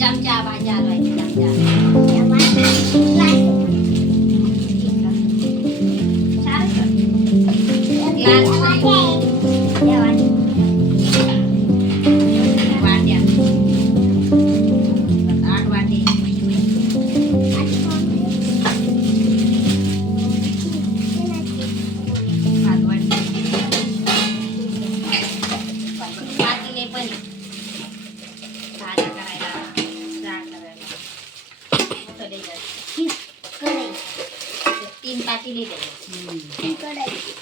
จำจาบายาอะไร द्यायचे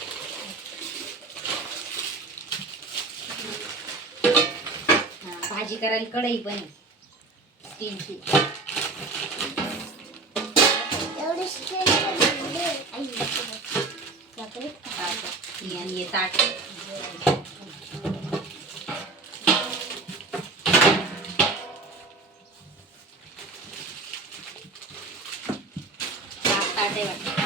हा, भाजी करायला कढई पण. स्टीलची आणि हे ताट पाच ताट आहे वाटतं.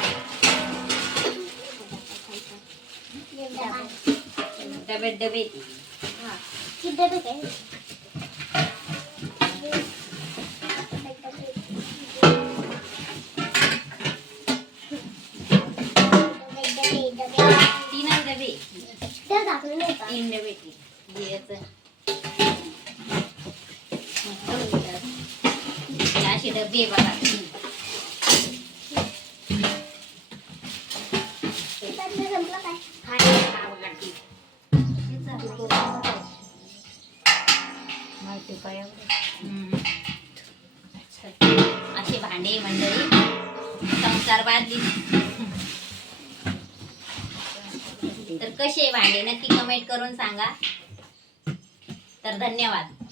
डबे डबे. आहेत. तीनच डबे तीन डबे असे डबे बघा. हम्म. असे भांडे मंडळी. संसार बांधली तर कसे भांडे? नक्की कमेंट करून सांगा. तर धन्यवाद.